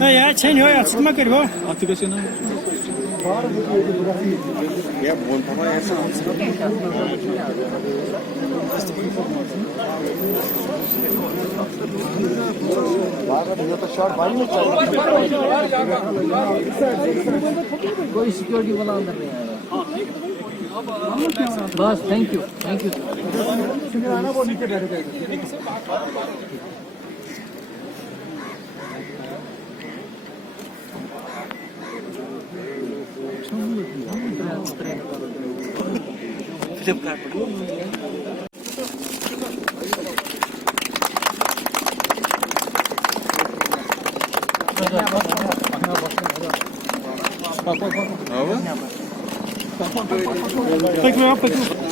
Ja, sen hör jag. Smakar det bra? कोई security वाला अंदर नहीं आएगा बस thank you Pek me, pek me.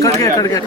Cut Gaya